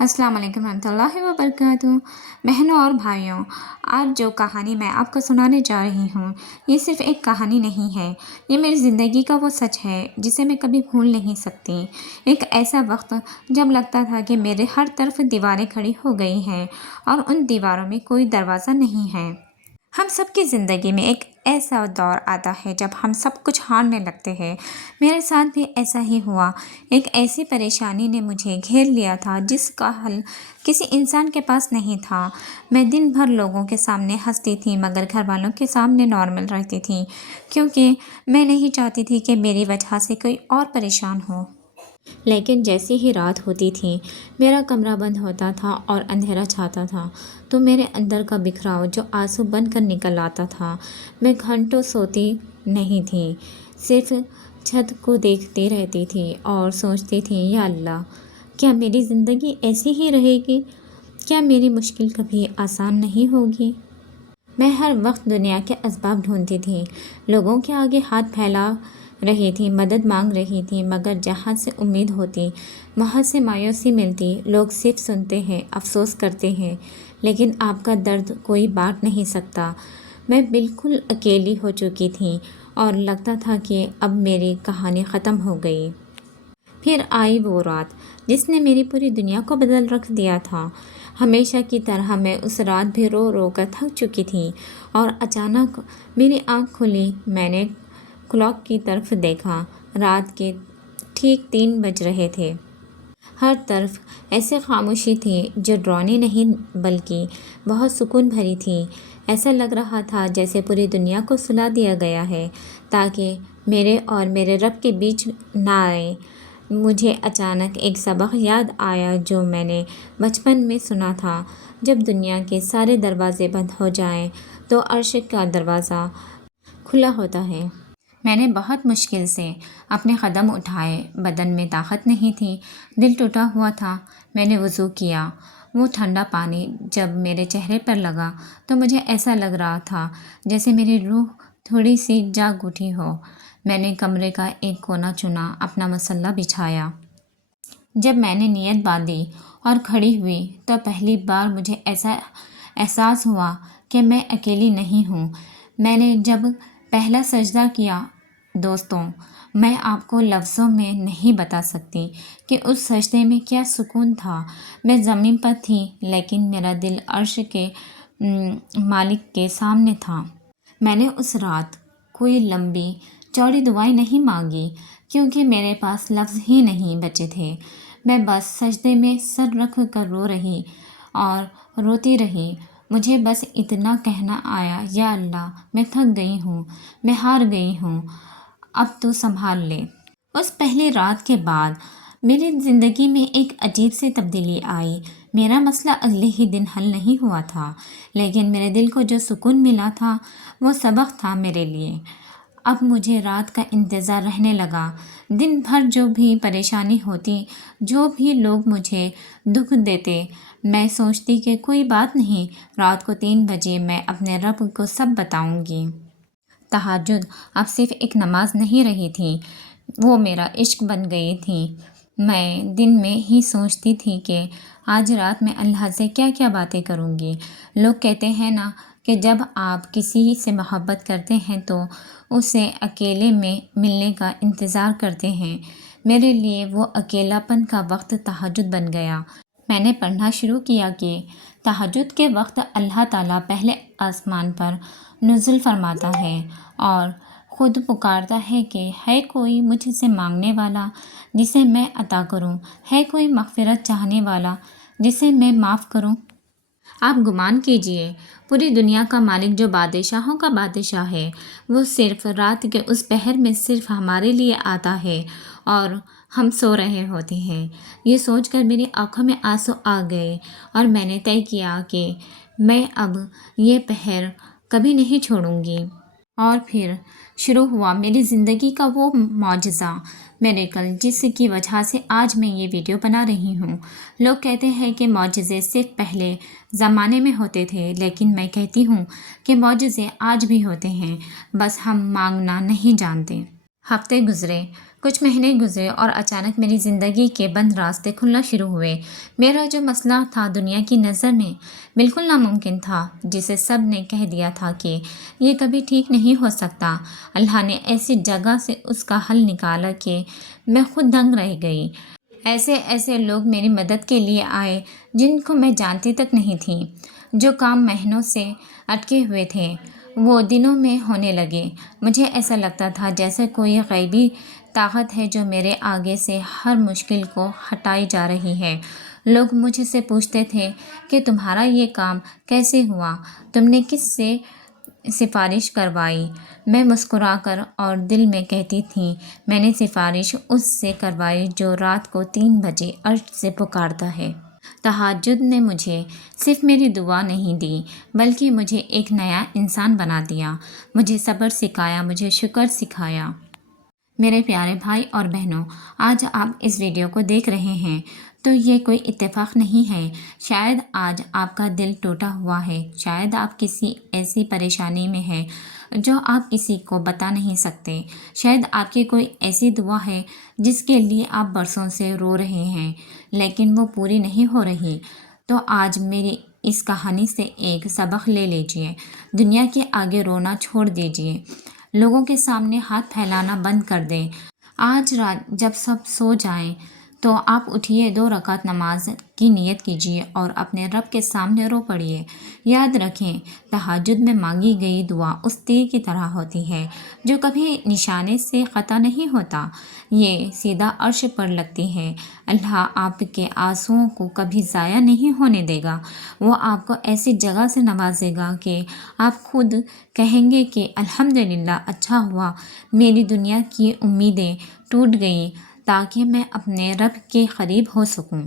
السلام علیکم ورحمۃ اللہ وبرکاتہ۔ بہنوں اور بھائیوں، آج جو کہانی میں آپ کو سنانے جا رہی ہوں، یہ صرف ایک کہانی نہیں ہے، یہ میری زندگی کا وہ سچ ہے جسے میں کبھی بھول نہیں سکتی۔ ایک ایسا وقت جب لگتا تھا کہ میرے ہر طرف دیواریں کھڑی ہو گئی ہیں اور ان دیواروں میں کوئی دروازہ نہیں ہے۔ ہم سب کی زندگی میں ایک ایسا دور آتا ہے جب ہم سب کچھ ہارنے لگتے ہیں۔ میرے ساتھ بھی ایسا ہی ہوا۔ ایک ایسی پریشانی نے مجھے گھیر لیا تھا جس کا حل کسی انسان کے پاس نہیں تھا۔ میں دن بھر لوگوں کے سامنے ہنستی تھی مگر گھر والوں کے سامنے نارمل رہتی تھی، کیونکہ میں نہیں چاہتی تھی کہ میری وجہ سے کوئی اور پریشان ہو۔ لیکن جیسے ہی رات ہوتی تھی، میرا کمرہ بند ہوتا تھا اور اندھیرا چھاتا تھا تو میرے اندر کا بکھراؤ جو آنسو بن کر نکل آتا تھا۔ میں گھنٹوں سوتی نہیں تھی، صرف چھت کو دیکھتی رہتی تھی اور سوچتی تھی، یا اللہ، کیا میری زندگی ایسی ہی رہے گی؟ کیا میری مشکل کبھی آسان نہیں ہوگی؟ میں ہر وقت دنیا کے اسباب ڈھونڈتی تھی، لوگوں کے آگے ہاتھ پھیلا رہی تھی، مدد مانگ رہی تھی، مگر جہاں سے امید ہوتی وہاں سے مایوسی ملتی۔ لوگ صرف سنتے ہیں، افسوس کرتے ہیں، لیکن آپ کا درد کوئی بانٹ نہیں سکتا۔ میں بالکل اکیلی ہو چکی تھی اور لگتا تھا کہ اب میری کہانی ختم ہو گئی۔ پھر آئی وہ رات جس نے میری پوری دنیا کو بدل رکھ دیا تھا۔ ہمیشہ کی طرح میں اس رات بھی رو رو کر تھک چکی تھی اور اچانک میری آنکھ کھلی۔ میں نے کلاک کی طرف دیکھا، رات کے ٹھیک 3 بج رہے تھے۔ ہر طرف ایسے خاموشی تھی جو ڈراؤنی نہیں بلکہ بہت سکون بھری تھی۔ ایسا لگ رہا تھا جیسے پوری دنیا کو سلا دیا گیا ہے تاکہ میرے اور میرے رب کے بیچ نہ آئے۔ مجھے اچانک ایک سبق یاد آیا جو میں نے بچپن میں سنا تھا، جب دنیا کے سارے دروازے بند ہو جائیں تو عرش کا دروازہ کھلا ہوتا ہے۔ میں نے بہت مشکل سے اپنے قدم اٹھائے، بدن میں طاقت نہیں تھی، دل ٹوٹا ہوا تھا۔ میں نے وضو کیا۔ وہ ٹھنڈا پانی جب میرے چہرے پر لگا تو مجھے ایسا لگ رہا تھا جیسے میری روح تھوڑی سی جاگ اٹھی ہو۔ میں نے کمرے کا ایک کونا چنا، اپنا مصلی بچھایا۔ جب میں نے نیت باندھی اور کھڑی ہوئی تو پہلی بار مجھے ایسا احساس ہوا کہ میں اکیلی نہیں ہوں۔ میں نے جب پہلا سجدہ کیا، دوستوں، میں آپ کو لفظوں میں نہیں بتا سکتی کہ اس سجدے میں کیا سکون تھا۔ میں زمین پر تھی لیکن میرا دل عرش کے مالک کے سامنے تھا۔ میں نے اس رات کوئی لمبی چوڑی دعائیں نہیں مانگی کیونکہ میرے پاس لفظ ہی نہیں بچے تھے۔ میں بس سجدے میں سر رکھ کر رو رہی اور روتی رہی۔ مجھے بس اتنا کہنا آیا، یا اللہ، میں تھک گئی ہوں، میں ہار گئی ہوں، اب تو سنبھال لے۔ اس پہلی رات کے بعد میری زندگی میں ایک عجیب سی تبدیلی آئی۔ میرا مسئلہ اگلے ہی دن حل نہیں ہوا تھا، لیکن میرے دل کو جو سکون ملا تھا وہ سبق تھا میرے لیے۔ اب مجھے رات کا انتظار رہنے لگا۔ دن بھر جو بھی پریشانی ہوتی، جو بھی لوگ مجھے دکھ دیتے، میں سوچتی کہ کوئی بات نہیں، رات کو 3 بجے میں اپنے رب کو سب بتاؤں گی۔ تہجد اب صرف ایک نماز نہیں رہی تھی، وہ میرا عشق بن گئی تھی۔ میں دن میں ہی سوچتی تھی کہ آج رات میں اللہ سے کیا کیا باتیں کروں گی۔ لوگ کہتے ہیں نا کہ جب آپ کسی سے محبت کرتے ہیں تو اسے اکیلے میں ملنے کا انتظار کرتے ہیں۔ میرے لیے وہ اکیلا پن کا وقت تہجد بن گیا۔ میں نے پڑھنا شروع کیا کہ تہجد کے وقت اللہ تعالیٰ پہلے آسمان پر نزول فرماتا ہے اور خود پکارتا ہے کہ ہے کوئی مجھ سے مانگنے والا جسے میں عطا کروں، ہے کوئی مغفرت چاہنے والا جسے میں معاف کروں۔ آپ گمان کیجئے، پوری دنیا کا مالک جو بادشاہوں کا بادشاہ ہے، وہ صرف رات کے اس پہر میں صرف ہمارے لیے آتا ہے اور ہم سو رہے ہوتے ہیں۔ یہ سوچ کر میری آنکھوں میں آنسو آ گئے اور میں نے طے کیا کہ میں اب یہ پہر کبھی نہیں چھوڑوں گی۔ اور پھر شروع ہوا میری زندگی کا وہ معجزہ، میریکل، جس کی وجہ سے آج میں یہ ویڈیو بنا رہی ہوں۔ لوگ کہتے ہیں کہ معجزے صرف پہلے زمانے میں ہوتے تھے، لیکن میں کہتی ہوں کہ معجزے آج بھی ہوتے ہیں، بس ہم مانگنا نہیں جانتے۔ ہفتے گزرے، کچھ مہینے گزرے اور اچانک میری زندگی کے بند راستے کھلنا شروع ہوئے۔ میرا جو مسئلہ تھا دنیا کی نظر میں بالکل ناممکن تھا، جسے سب نے کہہ دیا تھا کہ یہ کبھی ٹھیک نہیں ہو سکتا، اللہ نے ایسی جگہ سے اس کا حل نکالا کہ میں خود دنگ رہ گئی۔ ایسے ایسے لوگ میری مدد کے لیے آئے جن کو میں جانتی تک نہیں تھی۔ جو کام مہینوں سے اٹکے ہوئے تھے وہ دنوں میں ہونے لگے۔ مجھے ایسا لگتا تھا جیسے کوئی غیبی طاقت ہے جو میرے آگے سے ہر مشکل کو ہٹائی جا رہی ہے۔ لوگ مجھ سے پوچھتے تھے کہ تمہارا یہ کام کیسے ہوا، تم نے کس سے سفارش کروائی؟ میں مسکرا کر اور دل میں کہتی تھی میں نے سفارش اس سے کروائی جو رات کو 3 بجے عرش سے پکارتا ہے۔ تہجد نے مجھے صرف میری دعا نہیں دی بلکہ مجھے ایک نیا انسان بنا دیا، مجھے صبر سکھایا، مجھے شکر سکھایا۔ میرے پیارے بھائی اور بہنوں، آج آپ اس ویڈیو کو دیکھ رہے ہیں تو یہ کوئی اتفاق نہیں ہے۔ شاید آج آپ کا دل ٹوٹا ہوا ہے، شاید آپ کسی ایسی پریشانی میں ہیں جو آپ کسی کو بتا نہیں سکتے، شاید آپ کی کوئی ایسی دعا ہے جس کے لیے آپ برسوں سے رو رہے ہیں لیکن وہ پوری نہیں ہو رہی۔ تو آج میری اس کہانی سے ایک سبق لے لیجئے، دنیا کے آگے رونا چھوڑ دیجئے، لوگوں کے سامنے ہاتھ پھیلانا بند کر دیں۔ آج رات جب سب سو جائیں تو آپ اٹھیے، 2 رکعت نماز کی نیت کیجیے اور اپنے رب کے سامنے رو پڑیے۔ یاد رکھیں، تہجد میں مانگی گئی دعا اس تیر کی طرح ہوتی ہے جو کبھی نشانے سے قطع نہیں ہوتا، یہ سیدھا عرش پر لگتی ہے۔ اللہ آپ کے آنسوؤں کو کبھی ضائع نہیں ہونے دے گا، وہ آپ کو ایسی جگہ سے نوازے گا کہ آپ خود کہیں گے کہ الحمدللہ، اچھا ہوا میری دنیا کی امیدیں ٹوٹ گئیں تاکہ میں اپنے رب کے قریب ہو سکوں۔